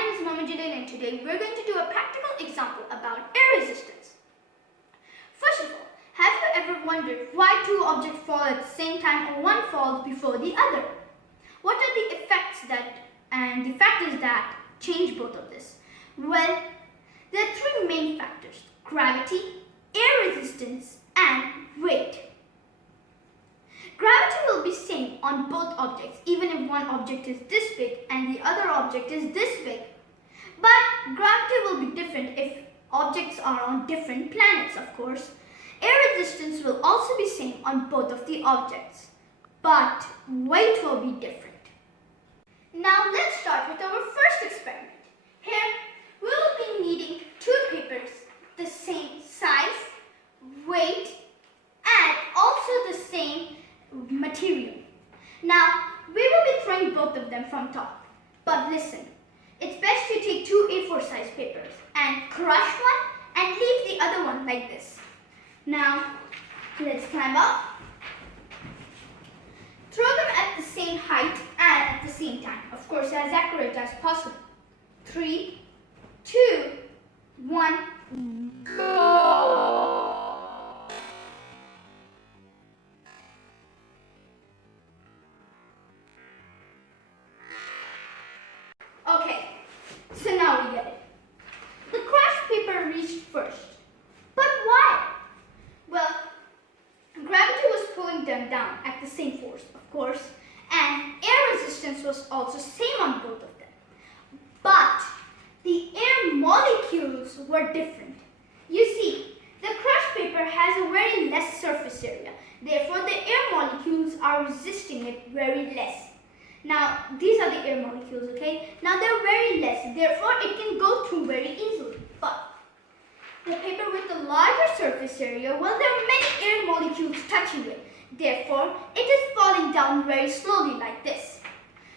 name is Mohammed Jalil and today we're going to do a practical example about air resistance. First of all, have you ever wondered why two objects fall at the same time or one falls before the other? What are the effects and the factors that change both of this? Well, there are three main factors: gravity, air resistance and weight. Gravity will be same on both objects even if one object is this big and the other object is this big. But gravity will be different if objects are on different planets, of course. Air resistance will also be same on both of the objects, but weight will be different. Now let's start with our first experiment. Here we will be needing two papers the same size, weight and also the same material. Now we will be throwing both of them from top. But listen, it's best to take two A4 size papers and crush one and leave the other one like this. Now let's climb up. Throw them at the same height and at the same time. Of course, as accurate as possible. 3, 2, 1, go! Okay, so now we get it. The crushed paper reached first. But why? Well, gravity was pulling them down at the same force, of course, and air resistance was also same on both of them. But the air molecules were different. You see, the crushed paper has a very less surface area. Therefore, the air molecules are resisting it very less. Now, these are the air molecules, okay? Now, they're very less. Therefore, it can go through very easily. But the paper with the larger surface area, well, there are many air molecules touching it. Therefore, it is falling down very slowly like this.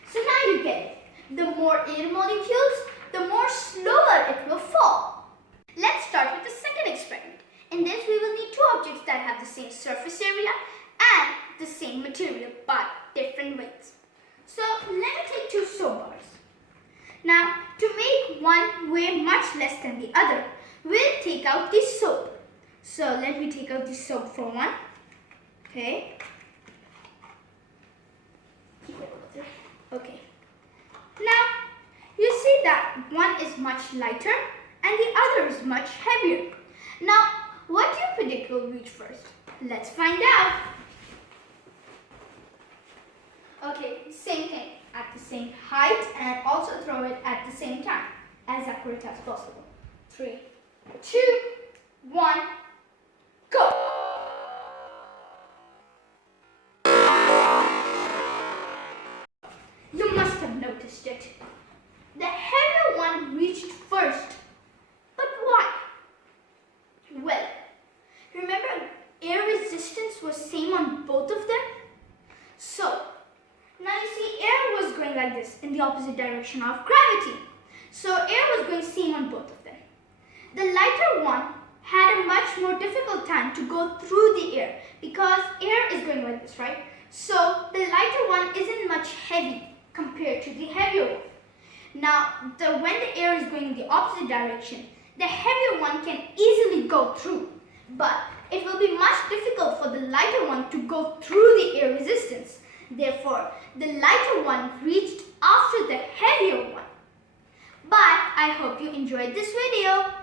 So now you get it. The more air molecules, the more slower it will fall. Let's start with the second experiment. In this, we will need two objects that have the same surface area and the same material, but different weights. So let me take two soap bars. Now, to make one weigh much less than the other, we'll take out the soap. So let me take out the soap for one. Okay. Keep it over there. Okay. Now, you see that one is much lighter and the other is much heavier. Now, what do you predict will reach first? Let's find out. Okay, same thing, at the same height and also throw it at the same time, as accurate as possible. 3, 2, 1, go! You must have noticed it. The heavier one reached first. But why? Well, remember air resistance was same on both of them? So, now you see air was going like this in the opposite direction of gravity. So air was going same on both of them. The lighter one had a much more difficult time to go through the air because air is going like this, right? So the lighter one isn't much heavy compared to the heavier one. Now when the air is going in the opposite direction, the heavier one can easily go through. But it will be much difficult for the lighter one to go through the air resistance. Therefore, the lighter one reached after the heavier one. But I hope you enjoyed this video.